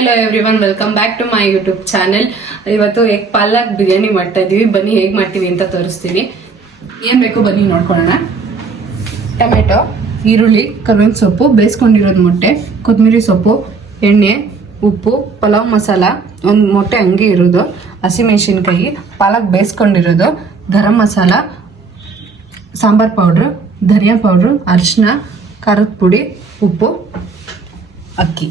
Hello everyone, welcome back to my YouTube channel. ಇವತ್ತು egg palak biryani ಮಾಡ್ತಾ ಇದೀವಿ. ಬನ್ನಿ ಹೇಗ್ ಮಾಡ್ತೀವಿ ಅಂತ ತೋರಿಸ್ತೀನಿ. ಏನ್ ಬೇಕು ಬನ್ನಿ ನೋಡ್ಕೊಳ್ಳೋಣ. ಟೊಮೆಟೊ, ಈರುಳ್ಳಿ, ಕರ್ಬೇವಿನ ಸೊಪ್ಪು, ಬೇಯಿಸ್ಕೊಂಡಿರೋದು ಮೊಟ್ಟೆ, ಕೊತ್ತಂಬರಿ ಸೊಪ್ಪು, ಎಣ್ಣೆ, ಉಪ್ಪು, ಪಲಾವ್ ಮಸಾಲ, ಒಂದು ಮೊಟ್ಟೆ ಹಂಗೆ ಇರೋದು, ಹಸಿಮೆಣಸಿನ್ಕಾಯಿ, ಪಾಲಕ್ ಬೇಯಿಸ್ಕೊಂಡಿರೋದು, ಗರಂ ಮಸಾಲ, ಸಾಂಬಾರ್ ಪೌಡ್ರು, ಧನಿಯಾ ಪೌಡ್ರು, ಅರಿಶಿನ, ಖಾರದ ಪುಡಿ, ಉಪ್ಪು, ಅಕ್ಕಿ.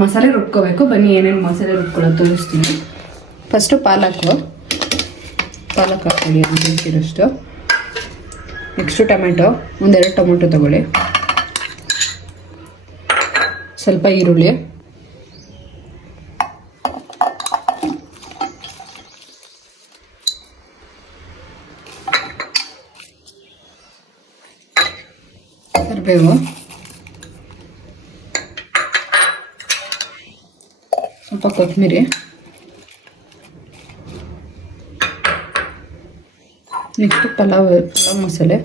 ಮಸಾಲೆ ರುಬ್ಕೋಬೇಕು. ಬನ್ನಿ ಏನೇನು ಮಸಾಲೆ ರುಬ್ಕೊಳ್ಳೋದು ತೋರಿಸ್ತೀನಿ. ಫಸ್ಟು ಪಾಲಕ್ ಹಾಕೊಳ್ಳಿ ಬೇಕಿರೋಷ್ಟು. ನೆಕ್ಸ್ಟು ಟೊಮೆಟೊ, ಒಂದೆರಡು ಟೊಮೆಟೊ ತಗೊಳ್ಳಿ. ಸ್ವಲ್ಪ ಈರುಳ್ಳಿ, ಕರಿಬೇವು, ಸ್ವಲ್ಪ ಕೊತ್ತಂಬರಿ, ನೆಕ್ಸ್ಟ್ ಪಲಾವ್ ಮಸಾಲೆ,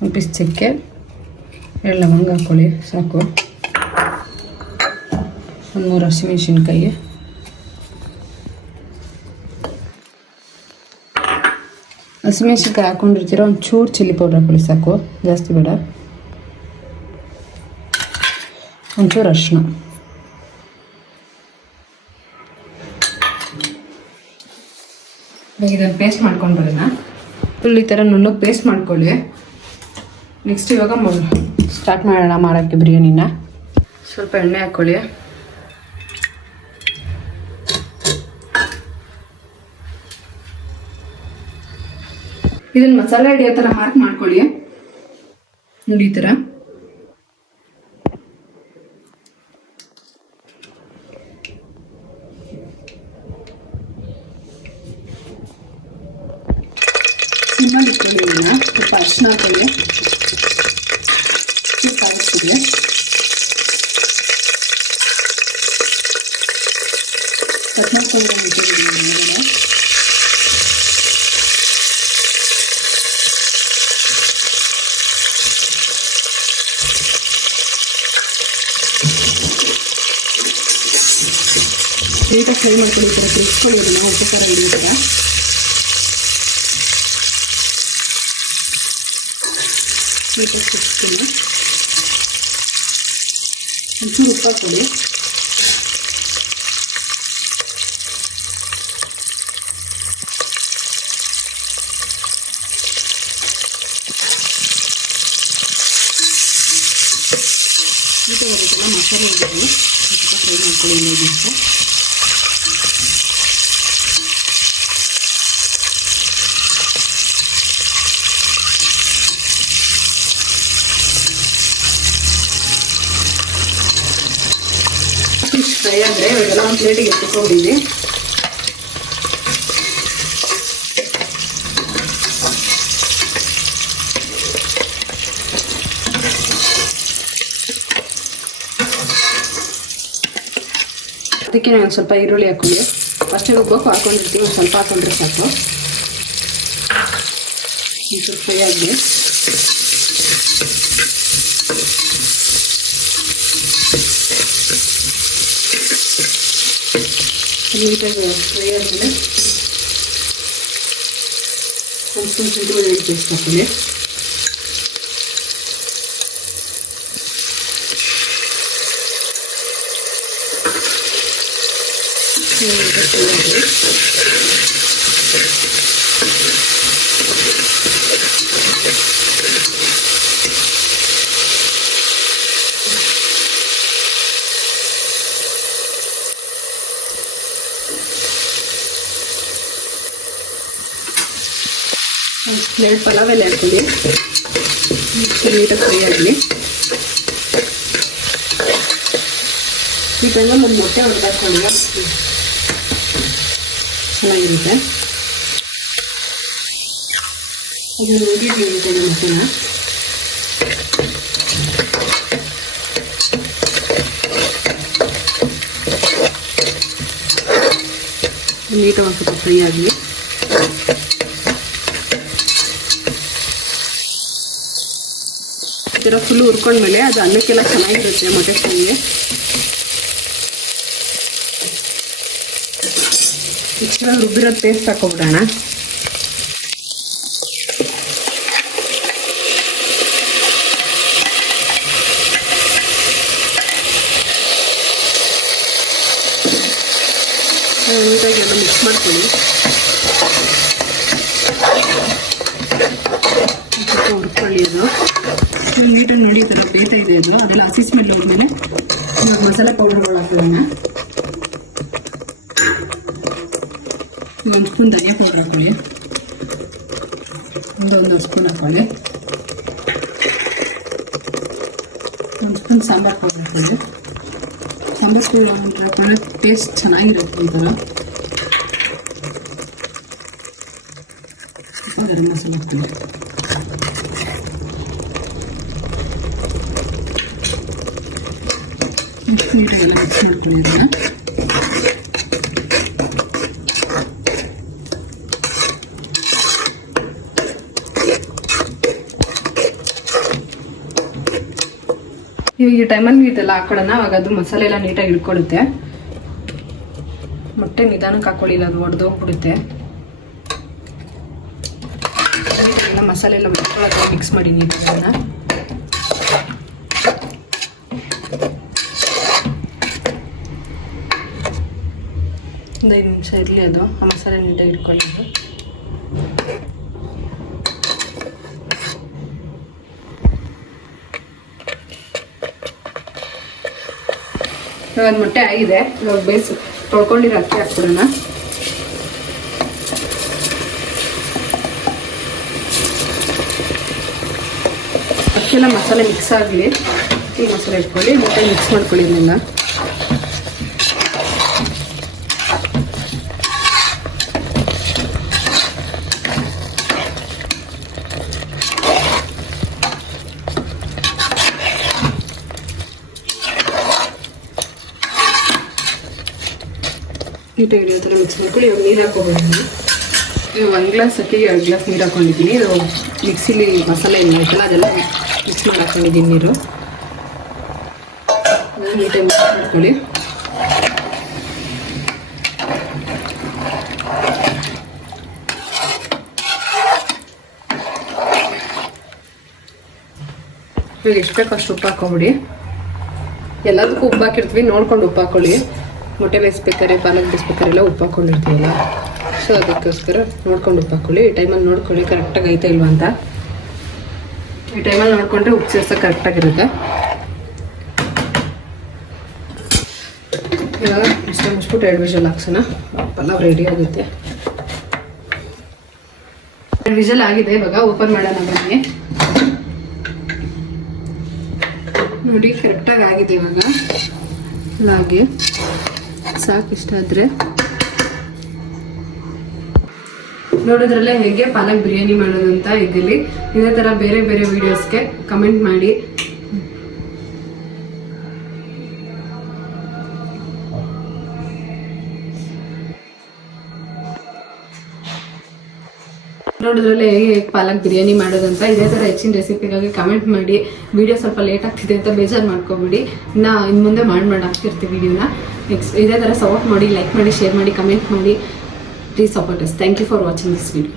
ಒಂದು ಪೀಸ್ ಚಕ್ಕೆ, 2 ಲವಂಗ ಹಾಕ್ಕೊಳ್ಳಿ ಸಾಕು, ಒಂದು 3 ಹಸಿಮೆಣಸಿನ್ಕಾಯಿ, ಹಸಿಮೆಣಸಿನ್ಕಾಯಿ ಹಾಕ್ಕೊಂಡಿರ್ತೀರ, ಒಂದು ಚೂರು ಚಿಲ್ಲಿ ಪೌಡರ್ ಹಾಕ್ಕೊಳ್ಳಿ ಸಾಕು, ಜಾಸ್ತಿ ಬೇಡ, ಒಂಚೂರು ಅರಿಶಿನ. ಇದನ್ನು ಪೇಸ್ಟ್ ಮಾಡ್ಕೊಂಡು ಬರೋಣ. ಫುಲ್ ಈ ಥರ ನುಣ್ಣಗೆ ಪೇಸ್ಟ್ ಮಾಡ್ಕೊಳ್ಳಿ. ನೆಕ್ಸ್ಟ್ ಇವಾಗ ಸ್ಟಾರ್ಟ್ ಮಾಡೋಣ ಮಾಡೋಕ್ಕೆ ಬಿರಿಯಾನಿನ. ಸ್ವಲ್ಪ ಎಣ್ಣೆ ಹಾಕ್ಕೊಳ್ಳಿ. ಇದನ್ನು ಮಸಾಲೆ ಹಿಡಿಯೋ ಥರ ಮಾಡ್ಕೊಳ್ಳಿ. ನೋಡಿ ಈ ಥರ. ಸ್ವಲ್ಪ ಅರಿಶಿನ ಹಾಕೊಳ್ಳಿ, ಕಾಯಿಸ್ತಿದೆ. ನೀಟಾಗಿ ಫ್ರೈ ಮಾಡ್ಕೊಳ್ಳಿ. ಈ ಥರ ತಿರ್ಸ್ಕೊಳ್ಳಿ. ಇದನ್ನು ಉಪ್ಪು ಖಾರ ಹಿಡಿಯೋ ಥರ. ನೀಟಾಗಿ ತಿರ್ಸ್ತೀನಿ. ಒಂಚೂರು ಉಪ್ಪು ಹಾಕ್ಕೊಳ್ಳಿ. ನೀಟಾಗಿ ಮಸಾಲೆ ಹಿಡಿದು ಫ್ರೈ ಮಾಡ್ಕೊಳ್ಳಿ. ಇನ್ನೊಂದು ಫ್ರೈ ಆದರೆ ಇವಾಗೆಲ್ಲ ಒಂದು ಪ್ಲೇಟಿಗೆ ಎತ್ತಿಕೊಂಡಿದ್ವಿ. ಅದಕ್ಕೆ ನಾನು ಸ್ವಲ್ಪ ಈರುಳ್ಳಿ ಹಾಕ್ಕೊಳ್ಳಿ. ಅಷ್ಟೇ ಉಪ್ಪು ಹಾಕ್ಕೊಂಡಿರ್ತೀವಿ, ಒಂದು ಸ್ವಲ್ಪ ಹಾಕ್ಕೊಂಡ್ರೆ ಸಾಕು. ಸ್ವಲ್ಪ ಫ್ರೈ ಆಗಲಿ. ನೀಟಾಗಿ ಫ್ರೈ ಆದಮೇಲೆ ಒಂದು ಸ್ಪೂನ್ ಶುಂಠಿ ಬೆಳ್ಳುಳ್ಳಿ ಪೇಸ್ಟ್ ಹಾಕೊಳ್ಳಿ. ಎರಡು ಪಲಾವ್ ಎಲೆ ಹಾಕ್ಕೊಳ್ಳಿ. ನೀಟಾಗಿ ಫ್ರೈ ಆಗಲಿ. ಈ ಟೈಮಲ್ಲಿ ಒಂದು ಮೊಟ್ಟೆ ಹೊಡೆದಾಕೊಳ್ಳಿ, ಚೆನ್ನಾಗಿರುತ್ತೆ. ಇದನ್ನು ಉಗಿದ್ವಿ ಮೊಟ್ಟೆನ. ನೀಟಾಗಿ ಸ್ವಲ್ಪ ಫ್ರೈ ಆಗಲಿ. ಈ ಥರ ಫುಲ್ ಹುರ್ಕೊಂಡ್ಮೇಲೆ ಅದು ಅನ್ನಕ್ಕೆಲ್ಲ ಚೆನ್ನಾಗಿರುತ್ತೆ ಮೊಟ್ಟೆ ಫ್ರೈ. ಈ ಥರ ರುಬ್ಬಿರೋ ಪೇಸ್ಟ್ ಹಾಕೊಬಿಡೋಣ. ನೀಟಾಗಿ ಎಲ್ಲ ಮಿಕ್ಸ್ ಮಾಡ್ಕೊಳ್ಳಿ. ಹುರ್ಕೊಳ್ಳಿ. ಅದು ನೀಟಾಗಿ ನೋಡಿ ಈ ಥರ ಬೇಯ್ತಾ ಇದೆ. ಅದು ಅದೆಲ್ಲ ಹಸಿ ಸ್ಮೆಲ್ ಹೋದ್ಮೇಲೆ ಇವಾಗ ಮಸಾಲೆ ಪೌಡರ್ಗಳು ಹಾಕೋಣ. ಒಂದು ಸ್ಪೂನ್ ಧನಿಯಾ ಪೌಡರ್ ಹಾಕೊಳ್ಳಿ, ಒಂದು ಸ್ಪೂನ್ ಹಾಕೊಳ್ಳಿ, ಒಂದು ಸ್ಪೂನ್ ಸಾಂಬಾರು ಪೌಡರ್ ಹಾಕೊಳ್ಳಿ. ಸಾಂಬಾರು ಪೌಡರ್ ಹಾಕೊಂಡ್ರೆ ಟೇಸ್ಟ್ ಚೆನ್ನಾಗಿರುತ್ತೆ. ಈ ಥರ ಗರಂ ಮಸಾಲೆ ಹಾಕ್ತೀನಿ. ನೀಟಾಗೆಲ್ಲ ಮಿಕ್ಸ್ ಮಾಡ್ಕೊಳ್ಳಿ. ಅದನ್ನು ಈ ಟೈಮಲ್ಲಿ ಇದೆಲ್ಲ ಹಾಕೊಳ್ಳೋಣ. ಅವಾಗ ಅದು ಮಸಾಲೆ ಎಲ್ಲ ನೀಟಾಗಿ ಇಟ್ಕೊಳ್ಳುತ್ತೆ. ಮೊಟ್ಟೆ ನಿಧಾನಕ್ಕೆ ಹಾಕೊಳ್ಳಿಲ್ಲ, ಅದು ಒಡೆದೋಗ್ಬಿಡುತ್ತೆ. ಎಲ್ಲ ಮಸಾಲೆ ಎಲ್ಲ ಮಿಕ್ಸ್ ಮಾಡಿ ನೀಟಾಗಿ ಅದನ್ನು. ಒಂದು 5 ನಿಮಿಷ ಇರಲಿ, ಅದು ಆ ಮಸಾಲೆ ನೀಟಾಗಿ ಇಟ್ಕೊಳ್ಳೋದು. ಇವಾಗ ಮೊಟ್ಟೆ ಆಗಿದೆ. ಇವಾಗ ಬೇಯಿಸಿ ತೊಳ್ಕೊಂಡಿರೋ ಅಕ್ಕಿ ಹಾಕ್ಬಿಡೋಣ. ಅಕ್ಕಿಯೆಲ್ಲ ಮಸಾಲೆ ಮಿಕ್ಸ್ ಆಗಲಿ. ಅಕ್ಕಿ ಮಸಾಲೆ ಇಟ್ಕೊಳ್ಳಿ, ಮೊಟ್ಟೆ ಮಿಕ್ಸ್ ಮಾಡ್ಕೊಳ್ಳಿ. ಇದನ್ನೆಲ್ಲ ನೀಟಾಗಿ ಹಿಡಿಯೋ ಥರ ಮಿಕ್ಸ್ ಮಾಡ್ಕೊಳ್ಳಿ. ಇವಾಗ ನೀರು ಹಾಕೋಬೋದು. ಇವಾಗ 1 ಗ್ಲಾಸ್ ಅಕ್ಕಿಗೆ 2 ಗ್ಲಾಸ್ ನೀರು ಹಾಕೊಂಡಿದ್ದೀನಿ. ಇದು ಮಿಕ್ಸಿಲಿ ಮಸಾಲೆ ಏನು ಆಯ್ತಲ್ಲ ಅದೆಲ್ಲ ಮಿಕ್ಸ್ ಮಾಡಿ ಹಾಕೊಂಡಿದ್ದೀನಿ ನೀರು. ನೀಟಾಗಿ ಮಿಕ್ಸ್ ಮಾಡ್ಕೊಳ್ಳಿ. ಇವಾಗ ಎಷ್ಟು ಬೇಕು ಅಷ್ಟು ಉಪ್ಪು ಹಾಕೊಂಬಿಡಿ. ಎಲ್ಲದಕ್ಕೂ ಉಪ್ಪು ಹಾಕಿರ್ತೀವಿ, ನೋಡ್ಕೊಂಡು ಉಪ್ಪು ಹಾಕೊಳ್ಳಿ. ಮೊಟ್ಟೆ ಬೇಯಿಸ್ಬೇಕಾದ್ರೆ, ಪಾಲಕ್ ಬೇಯಿಸ್ಬೇಕಾರೆಲ್ಲ ಉಪ್ಪು ಹಾಕೊಂಡಿರ್ತೀವಲ್ಲ, ಸೊ ಅದಕ್ಕೋಸ್ಕರ ನೋಡ್ಕೊಂಡು ಉಪ್ಪು ಹಾಕೊಳ್ಳಿ. ಈ ಟೈಮಲ್ಲಿ ನೋಡ್ಕೊಳ್ಳಿ ಕರೆಕ್ಟಾಗಿ ಐತಾ ಇಲ್ವಾ ಅಂತ. ಈ ಟೈಮಲ್ಲಿ ನೋಡಿಕೊಂಡ್ರೆ ಉಪ್ಪು ಸೇರ್ಸೋಕೆ ಕರೆಕ್ಟಾಗಿರುತ್ತೆ. ಇವಾಗ ಇಷ್ಟ ಮುಚ್ಬಿಟ್ಟು 2 ವಿಷಲ್ ಹಾಕ್ಸೋಣ. ಪಲಾವ್ ರೆಡಿ ಆಗುತ್ತೆ. 2 ವಿಷಲ್ ಆಗಿದೆ. ಇವಾಗ ಓಪನ್ ಮಾಡೋಣ ಬನ್ನಿ. ನೋಡಿ ಕರೆಕ್ಟಾಗಿ ಆಗಿದೆ. ಇವಾಗ ಹಾಗೆ ಸಾಕಿಷ್ಟ ಆದರೆ ನೋಡೋದ್ರಲ್ಲೇ ಹೇಗೆ ಪಾಲಕ್ ಬಿರಿಯಾನಿ ಮಾಡೋದು ಅಂತ. ಇದ್ದಲ್ಲಿ ಇದೇ ಥರ ಬೇರೆ ಬೇರೆ ವಿಡಿಯೋಸ್ಗೆ ಕಮೆಂಟ್ ಮಾಡಿ. ನೋಡೋದ್ರಲ್ಲೇ ಹೇಗೆ ಪಾಲಕ್ ಬಿರಿಯಾನಿ ಮಾಡೋದಂತ. ಇದೇ ಥರ ಹೆಚ್ಚಿನ ರೆಸಿಪಿಗಾಗಿ ಕಮೆಂಟ್ ಮಾಡಿ. ವಿಡಿಯೋ ಸ್ವಲ್ಪ ಲೇಟ್ ಆಗ್ತಿದೆ ಅಂತ ಬೇಜಾರು ಮಾಡ್ಕೊಬೇಡಿ. ಇನ್ನು ಮುಂದೆ ಮಾಡಿ ಹಾಕ್ತಿರ್ತೀವಿ ವಿಡಿಯೋನ. ನೆಕ್ಸ್ಟ್ ಇದೇ ಥರ ಸಪೋರ್ಟ್ ಮಾಡಿ, ಲೈಕ್ ಮಾಡಿ, ಶೇರ್ ಮಾಡಿ, ಕಮೆಂಟ್ ಮಾಡಿ. Please support us. Thank you for watching this video.